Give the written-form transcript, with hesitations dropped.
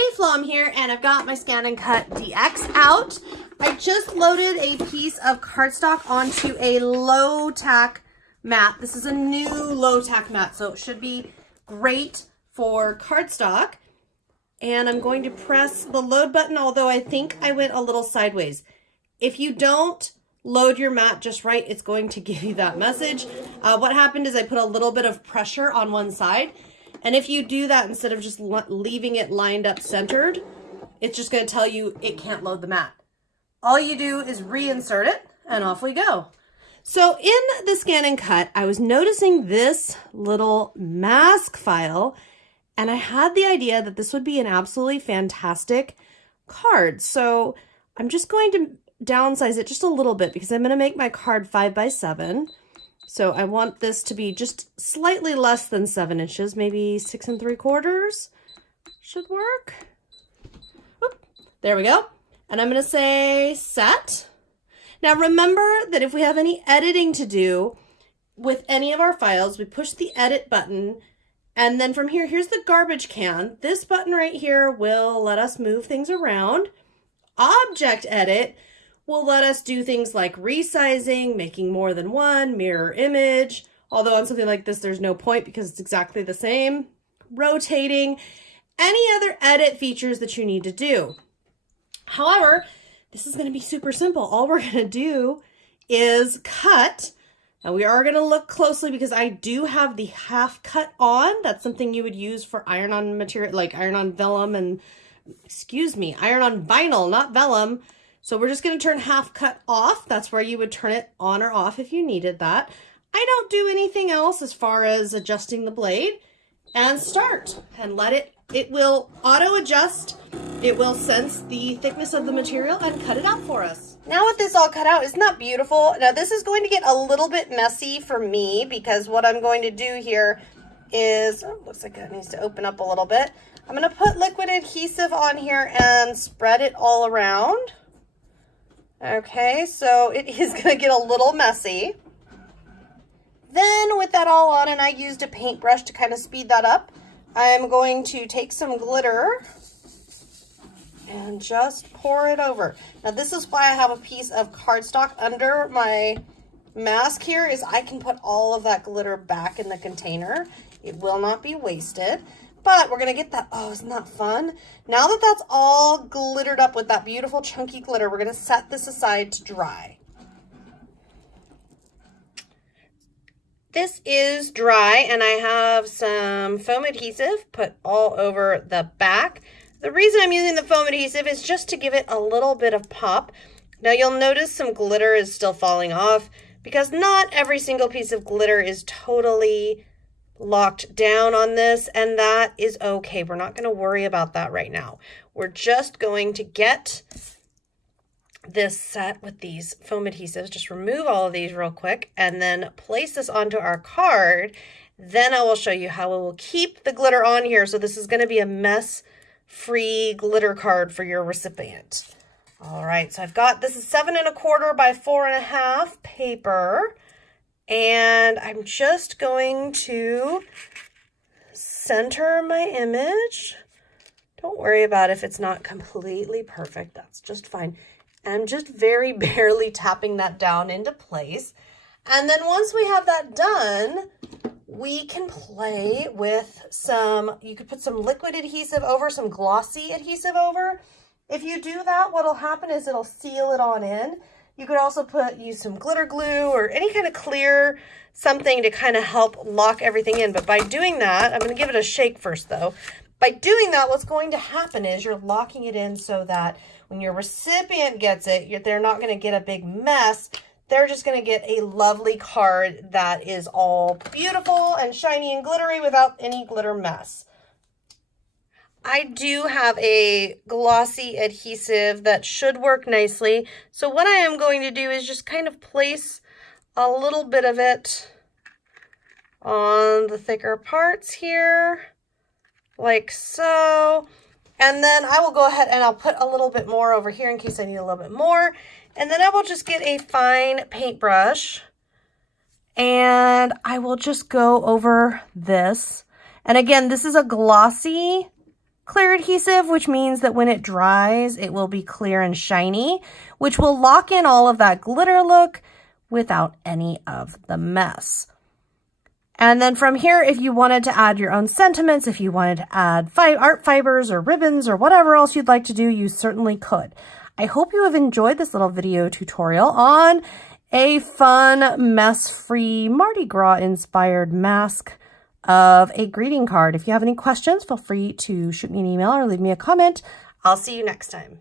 Mayflaw here, and I've got my ScanNCutDX out. I just loaded a piece of cardstock onto a low-tack mat. This is a new low-tack mat, so it should be great for cardstock. And I'm going to press the load button, although I think I went a little sideways. If you don't load your mat just right, it's going to give you that message. What happened is I put a little bit of pressure on one side. And if you do that, instead of just leaving it lined up centered, it's just going to tell you it can't load the mat. All you do is reinsert it, and off we go. So in the Scan and Cut, I was noticing this little mask file, and I had the idea that this would be an absolutely fantastic card. So I'm just going to downsize it just a little bit because I'm going to make my card 5 by 7. So I want this to be just slightly less than 7 inches, maybe 6 3/4 should work. Oop, there we go. And I'm going to say set. Now remember that if we have any editing to do with any of our files, we push the edit button, and then from here, here's the garbage can. This button right here will let us move things around. Object edit will let us do things like resizing, making more than one, mirror image, although on something like this, there's no point because it's exactly the same. Rotating, any other edit features that you need to do. However, this is going to be super simple. All we're going to do is cut. Now we are going to look closely because I do have the half cut on. That's something you would use for iron-on material, like iron-on vellum and, iron-on vinyl, not vellum. So we're just going to turn half cut off. That's where you would turn it on or off if you needed that. I don't do anything else as far as adjusting the blade. And start and let it will auto adjust. It will sense the thickness of the material and cut it out for us. Now with this all cut out, isn't that beautiful? Now this is going to get a little bit messy for me because what I'm going to do here is, looks like it needs to open up a little bit. I'm going to put liquid adhesive on here and spread it all around. Okay, so it is going to get a little messy. Then with that all on, and I used a paintbrush to kind of speed that up, I'm going to take some glitter and just pour it over. Now this is why I have a piece of cardstock under my mask here, is I can put all of that glitter back in the container. It will not be wasted. But we're going to get that, oh, isn't that fun? Now that that's all glittered up with that beautiful chunky glitter, we're going to set this aside to dry. This is dry, and I have some foam adhesive put all over the back. The reason I'm using the foam adhesive is just to give it a little bit of pop. Now you'll notice some glitter is still falling off because not every single piece of glitter is totally locked down on this, and that is okay. We're not going to worry about that right now. We're just going to get this set with these foam adhesives. Just remove all of these real quick and then place this onto our card. Then I will show you how we will keep the glitter on here. So this is going to be a mess-free glitter card for your recipient. All right, so I've got, this is 7 1/4 by 4.5 paper. And I'm just going to center my image. Don't worry about if it's not completely perfect. That's just fine. I'm just very barely tapping that down into place. And then once we have that done, we can play with some, you could put some liquid adhesive over, some glossy adhesive over. If you do that, what'll happen is it'll seal it on in. You could also use some glitter glue or any kind of clear something to kind of help lock everything in. But by doing that, I'm going to give it a shake first though. By doing that, what's going to happen is you're locking it in so that when your recipient gets it, they're not going to get a big mess. They're just going to get a lovely card that is all beautiful and shiny and glittery without any glitter mess. I do have a glossy adhesive that should work nicely. So what I am going to do is just kind of place a little bit of it on the thicker parts here, like so. And then I will go ahead and I'll put a little bit more over here in case I need a little bit more. And then I will just get a fine paintbrush and I will just go over this. And again, this is a glossy clear adhesive, which means that when it dries, it will be clear and shiny, which will lock in all of that glitter look without any of the mess. And then from here, if you wanted to add your own sentiments, if you wanted to add art fibers or ribbons or whatever else you'd like to do, you certainly could. I hope you have enjoyed this little video tutorial on a fun, mess-free, Mardi Gras-inspired mask of a greeting card. If you have any questions, feel free to shoot me an email or leave me a comment. I'll see you next time.